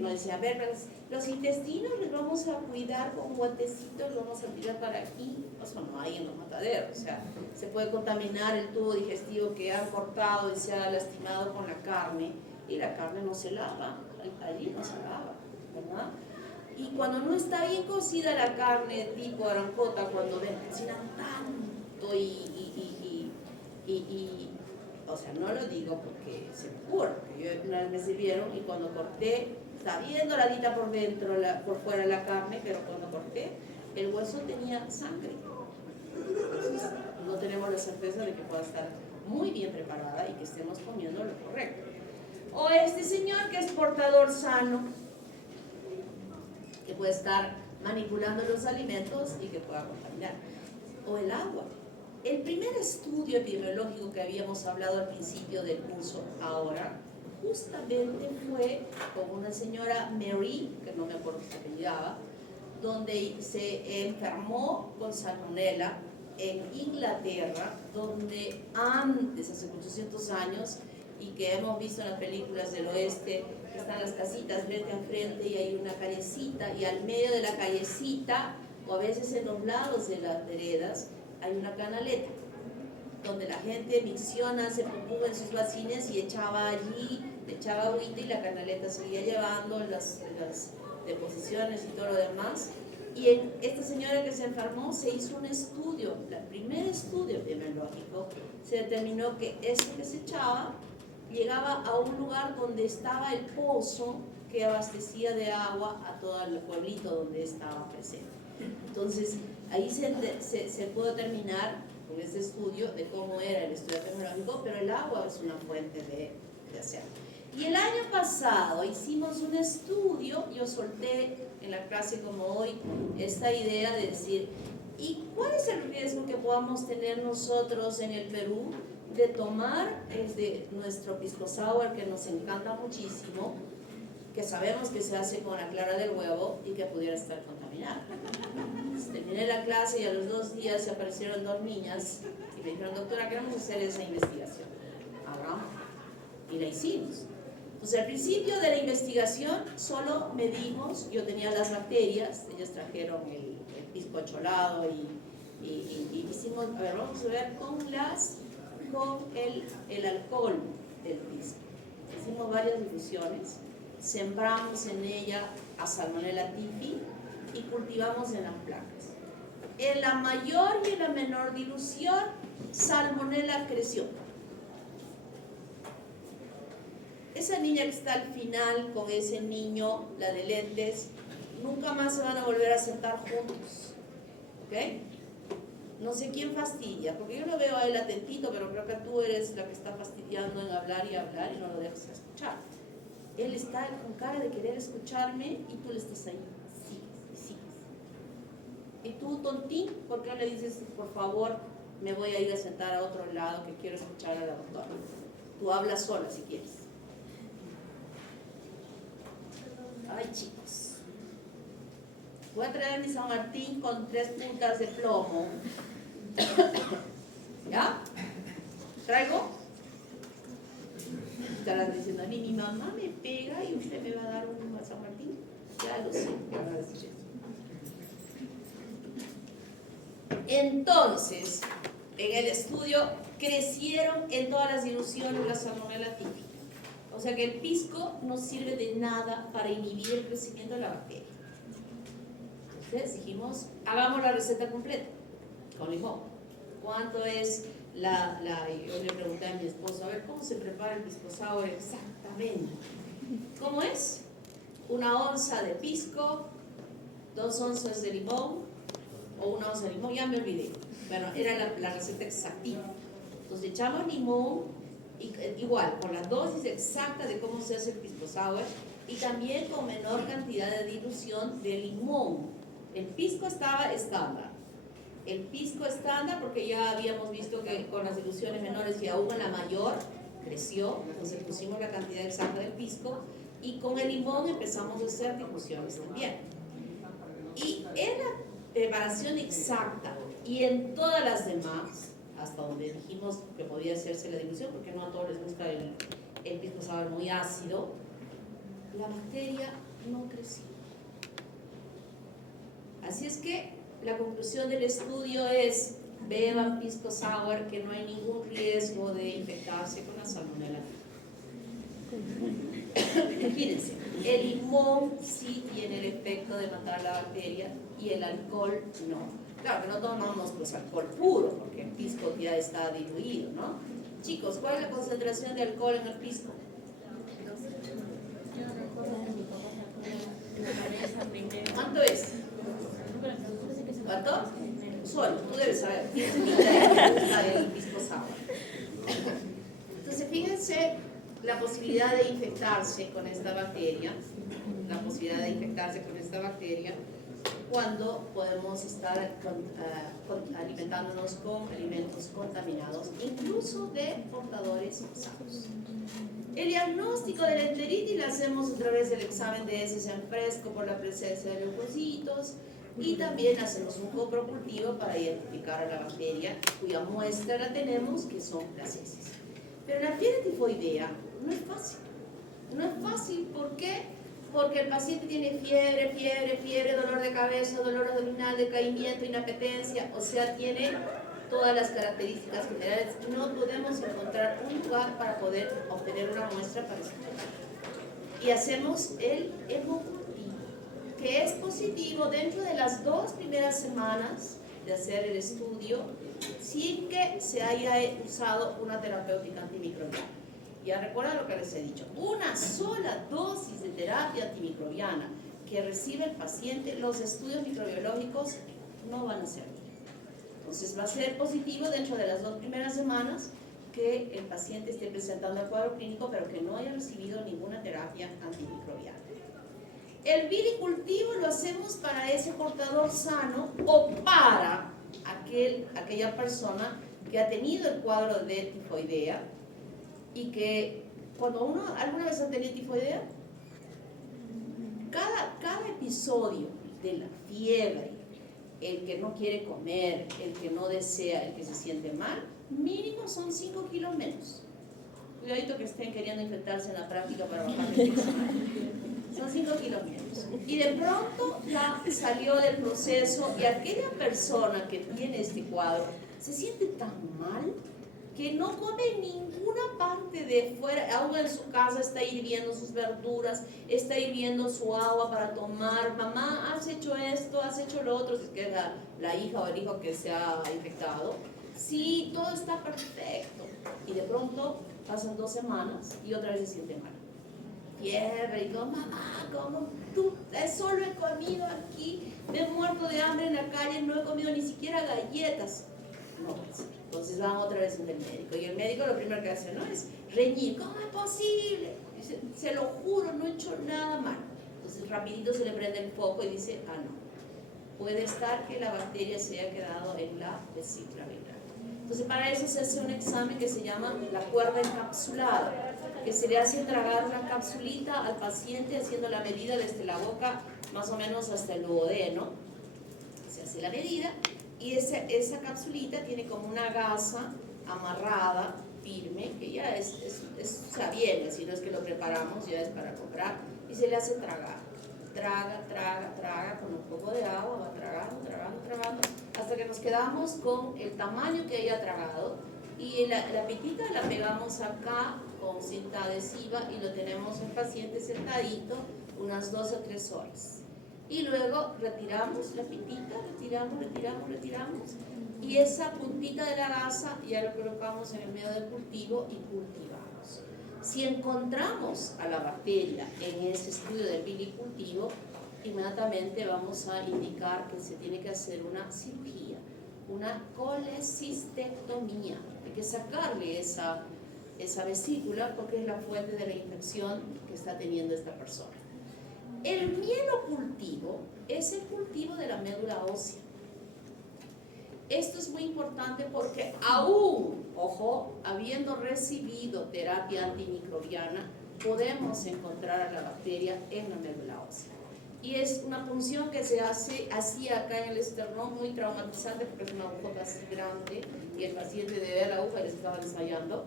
no decía, a ver, los intestinos los vamos a cuidar con guantecitos, los vamos a tirar para aquí. Eso no hay en los mataderos. O sea, se puede contaminar el tubo digestivo que han cortado y se ha lastimado con la carne, y la carne no se lava, allí no se lava, ¿verdad? Y cuando no está bien cocida la carne tipo arancota, cuando ven, cocinan tanto o sea, no lo digo porque se me ocurre, porque una vez me sirvieron y cuando corté, está bien doradita por dentro, por fuera la carne, pero cuando corté, el hueso tenía sangre. Entonces, no tenemos la certeza de que pueda estar muy bien preparada y que estemos comiendo lo correcto. O este señor que es portador sano, que puede estar manipulando los alimentos y que pueda contaminar. O el agua. El primer estudio epidemiológico que habíamos hablado al principio del curso ahora, justamente fue con una señora Mary, que no me acuerdo qué se apellidaba, donde se enfermó con salmonella en Inglaterra, donde antes, hace 800 años, y que hemos visto en las películas del oeste, están las casitas frente a frente y hay una callecita, y al medio de la callecita o a veces en los lados de las veredas hay una canaleta, donde la gente micciona, se popó en sus vacines y echaba allí, echaba agüita y la canaleta seguía llevando las deposiciones y todo lo demás. Y en esta señora que se enfermó se hizo un estudio, el primer estudio epidemiológico, se determinó que esto que se echaba llegaba a un lugar donde estaba el pozo que abastecía de agua a todo el pueblito donde estaba presente. Entonces, ahí se pudo determinar con este estudio de cómo era el estudio epidemiológico, pero el agua es una fuente de hacer. Y el año pasado hicimos un estudio, yo solté en la clase como hoy esta idea de decir, ¿y cuál es el riesgo que podamos tener nosotros en el Perú de tomar nuestro pisco sour, que nos encanta muchísimo, que sabemos que se hace con la clara del huevo y que pudiera estar contaminado? Terminé la clase y a los 2 días se aparecieron 2 niñas y me dijeron, doctora, queremos hacer esa investigación. Hagamos. Y la hicimos. Entonces, al principio de la investigación solo medimos, yo tenía las bacterias, ellas trajeron el pisco cholado y hicimos, a ver, vamos a ver con el alcohol del pisco. Hicimos varias diluciones, sembramos en ella a Salmonella typhi y cultivamos en las placas. En la mayor y en la menor dilución, Salmonella creció. Esa niña que está al final con ese niño, la de lentes, nunca más se van a volver a sentar juntos. ¿Ok? No sé quién fastidia, porque yo lo veo a él atentito, pero creo que tú eres la que está fastidiando en hablar y no lo dejas escuchar. Él está con cara de querer escucharme y tú le estás ahí. Sigues. Y tú, tontín, ¿por qué le dices, por favor, me voy a ir a sentar a otro lado que quiero escuchar a la doctora? Tú hablas sola si quieres. Ay, chicos. Voy a traer mi San Martín con 3 puntas de plomo. ¿Ya? ¿Traigo? Estarán diciendo, a mí mi mamá me pega y usted me va a dar un San Martín. Ya lo sé, ya va a decir eso. Entonces, en el estudio crecieron en todas las diluciones la Salmonella typhi. O sea que el pisco no sirve de nada para inhibir el crecimiento de la bacteria. Entonces dijimos, hagamos la receta completa con limón. ¿Cuánto es yo le pregunté a mi esposo, a ver, ¿cómo se prepara el pisco sour exactamente? ¿Cómo es? 1 onza de pisco, 2 onzas de limón, o 1 onza de limón, ya me olvidé. Bueno, era la receta exactiva. Entonces echamos limón, igual, con la dosis exacta de cómo se hace el pisco sour, y también con menor cantidad de dilución de limón. El pisco estaba estándar. El pisco estándar, porque ya habíamos visto que con las diluciones menores y aún en la mayor creció, entonces pusimos la cantidad exacta del pisco, y con el limón empezamos a hacer diluciones también. Y en la preparación exacta y en todas las demás, hasta donde dijimos que podía hacerse la dilución, porque no a todos les gusta el pisco sour muy ácido, la bacteria no creció. Así es que la conclusión del estudio es: beban pisco sour, que no hay ningún riesgo de infectarse con la salmonella. Imagínense, el limón sí tiene el efecto de matar la bacteria y el alcohol no. Claro que no tomamos pues alcohol puro, porque el pisco ya está diluido, ¿no? Chicos, ¿cuál es la concentración de alcohol en el pisco? ¿Cuánto es? ¿Cuánto? Solo, tú debes saber. El pisco sour. Entonces, fíjense la posibilidad de infectarse con esta bacteria, cuando podemos estar alimentándonos con alimentos contaminados, incluso de portadores sanos. El diagnóstico de la enteritis lo hacemos a través del examen de heces en fresco por la presencia de leucocitos, y también hacemos un coprocultivo para identificar a la bacteria, cuya muestra la tenemos, que son las heces. Pero la fiebre tifoidea no es fácil. No es fácil, ¿por qué? porque el paciente tiene fiebre, dolor de cabeza, dolor abdominal, decaimiento, inapetencia, o sea, tiene todas las características generales. No podemos encontrar un lugar para poder obtener una muestra para estudiar. Y hacemos el hemocultivo, que es positivo dentro de las 2 primeras semanas de hacer el estudio, sin que se haya usado una terapéutica antimicrobiana. Ya recuerda lo que les he dicho, una sola dosis de terapia antimicrobiana que recibe el paciente, los estudios microbiológicos no van a servir. Entonces va a ser positivo dentro de las 2 primeras semanas que el paciente esté presentando el cuadro clínico, pero que no haya recibido ninguna terapia antimicrobiana. El bilicultivo lo hacemos para ese portador sano o para aquella persona que ha tenido el cuadro de tifoidea y que cuando uno alguna vez ha tenido tifoidea, cada episodio de la fiebre, el que no quiere comer, el que no desea, el que se siente mal, mínimo son 5 kilos menos. Cuidadito que estén queriendo infectarse en la práctica para bajar de peso. Son 5 kilos menos. Y de pronto ya salió del proceso y aquella persona que tiene este cuadro se siente tan mal que no come ninguna parte de fuera, aún en su casa está hirviendo sus verduras, está hirviendo su agua para tomar. Mamá, has hecho esto, has hecho lo otro, si es que es la hija o el hijo que se ha infectado. Sí, todo está perfecto. Y de pronto pasan 2 semanas y otra vez se siente mal. Fiebre y todo, mamá, ¿cómo tú? Solo he comido aquí, me he muerto de hambre en la calle, no he comido ni siquiera galletas. No puede ser. Entonces van otra vez donde el médico, y el médico lo primero que hace, ¿no?, es reñir. ¿Cómo es posible? Dice, se lo juro, no he hecho nada mal. Entonces rapidito se le prende el foco y dice, ah, no, puede estar que la bacteria se haya quedado en la vesícula biliar. Entonces para eso se hace un examen que se llama la cuerda encapsulada, que se le hace tragar una capsulita al paciente haciendo la medida desde la boca más o menos hasta el duodeno. Se hace la medida y esa capsulita tiene como una gasa amarrada, firme, que ya ya viene, si no es que lo preparamos, ya es para comprar, y se le hace tragar. Traga con un poco de agua, va tragando, hasta que nos quedamos con el tamaño que haya tragado, y la pitita la pegamos acá con cinta adhesiva y lo tenemos el paciente sentadito unas 2 o 3 horas. Y luego retiramos la pitita, retiramos, y esa puntita de la gasa ya lo colocamos en el medio del cultivo y cultivamos. Si encontramos a la bacteria en ese estudio del bilicultivo, inmediatamente vamos a indicar que se tiene que hacer una cirugía, una colecistectomía. Hay que sacarle esa vesícula porque es la fuente de la infección que está teniendo esta persona. El mielocultivo es el cultivo de la médula ósea. Esto es muy importante porque aún, ojo, habiendo recibido terapia antimicrobiana, podemos encontrar a la bacteria en la médula ósea. Y es una punción que se hacía acá en el esternón, muy traumatizante porque es una agujota así grande y el paciente de ver la aguja y les estaba desmayando.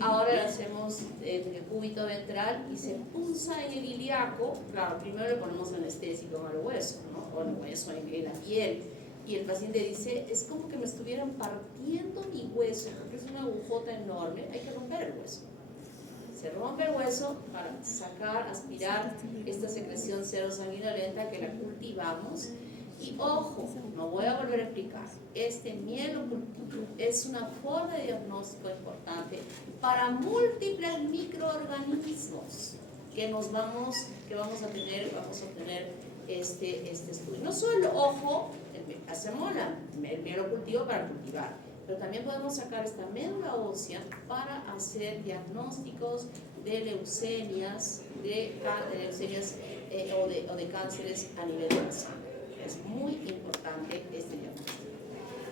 Ahora la hacemos en el cúbito ventral y se punza en el ilíaco. Claro, primero le ponemos anestésico al hueso, ¿no? O el hueso en la piel. Y el paciente dice, es como que me estuvieran partiendo mi hueso, porque es una agujota enorme, hay que romper el hueso. Se rompe el hueso para sacar, aspirar esta secreción serosanguinolenta que la cultivamos. Y ojo, no voy a volver a explicar, este mielocultivo es una forma de diagnóstico importante para múltiples microorganismos que vamos a obtener este estudio. No solo, ojo, hacemos el mielocultivo para cultivar, pero también podemos sacar esta médula ósea para hacer diagnósticos de leucemias, o de cánceres a nivel de la sangre. Es muy importante este diagnóstico.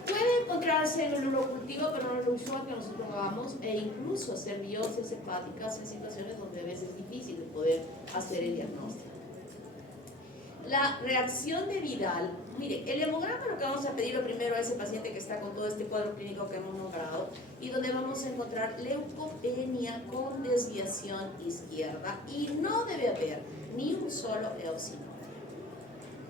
Puede encontrarse en el urocultivo, pero no es lo usual que nosotros hagamos, e incluso hacer biopsias hepáticas en situaciones donde a veces es difícil de poder hacer el diagnóstico. La reacción de Vidal, mire, el hemograma lo que vamos a pedir lo primero a ese paciente que está con todo este cuadro clínico que hemos nombrado y donde vamos a encontrar leucopenia con desviación izquierda y no debe haber ni un solo eosinófilo.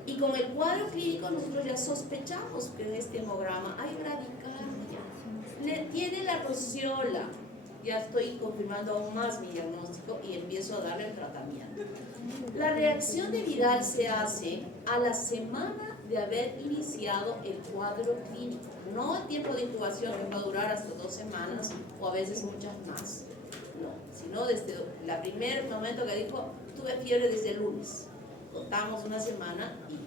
Y con el cuadro clínico nosotros ya sospechamos que en este hemograma hay bradicardia, tiene la roseola. Ya estoy confirmando aún más mi diagnóstico y empiezo a darle el tratamiento. La reacción de Vidal se hace a la semana de haber iniciado el cuadro clínico, no el tiempo de incubación que va a durar hasta 2 semanas o a veces muchas más, no, sino desde el primer momento que dijo, tuve fiebre desde el lunes, contamos una semana y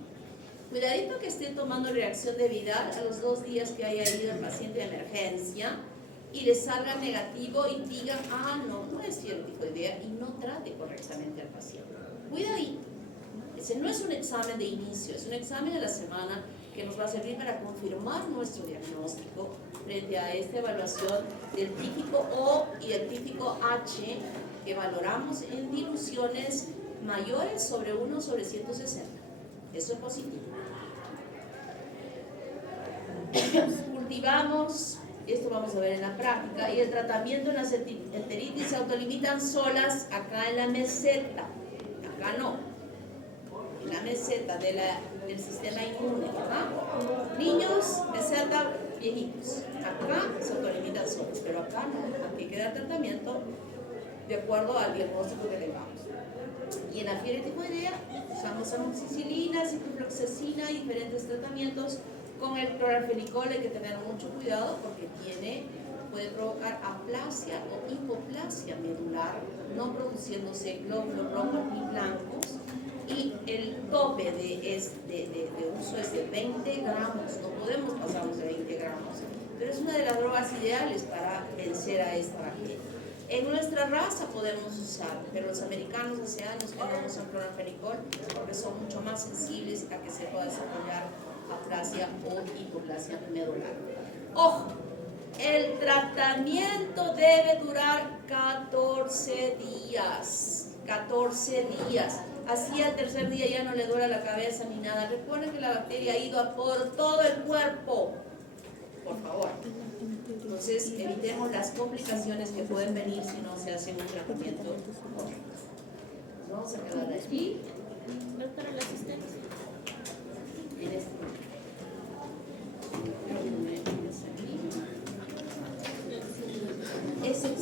cuidadito que esté tomando reacción de Vidal a los 2 días que haya ido el paciente de emergencia y le salga negativo y digan, no es fiebre tifoidea, y no trate correctamente al paciente. Cuidadito. Ese no es un examen de inicio, es un examen de la semana que nos va a servir para confirmar nuestro diagnóstico frente a esta evaluación del típico O y el típico H que valoramos en diluciones mayores sobre 1/160. Eso es positivo. Cultivamos, esto vamos a ver en la práctica, y el tratamiento en las enteritis se autolimitan solas acá en la meseta, acá no, en la meseta del sistema inmune, ¿verdad? Niños, meseta, viejitos, acá se autolimitan solos, pero acá no, aquí hay que dar tratamiento de acuerdo al diagnóstico que tengamos. Y en la fiebre tifoidea usamos amoxicilina, ciprofloxacina y diferentes tratamientos. Con el clorfenicol hay que tener mucho cuidado porque puede provocar aplasia o hipoplasia medular, no produciéndose glóbulos rojos ni blancos. Y el tope de uso es de 20 gramos, no podemos pasarnos de 20 gramos, pero es una de las drogas ideales para vencer a esta bacteria. En nuestra raza podemos usar, pero los americanos hace años que no usan clorfenicol porque son mucho más sensibles a que se pueda desarrollar aplasia o hipoplasia medular. Ojo, el tratamiento debe durar 14 días. 14 días. Así al tercer día ya no le duele la cabeza ni nada. Recuerden que la bacteria ha ido a por todo el cuerpo. Por favor. Entonces, evitemos las complicaciones que pueden venir si no se hace un tratamiento correcto. Vamos a quedar aquí.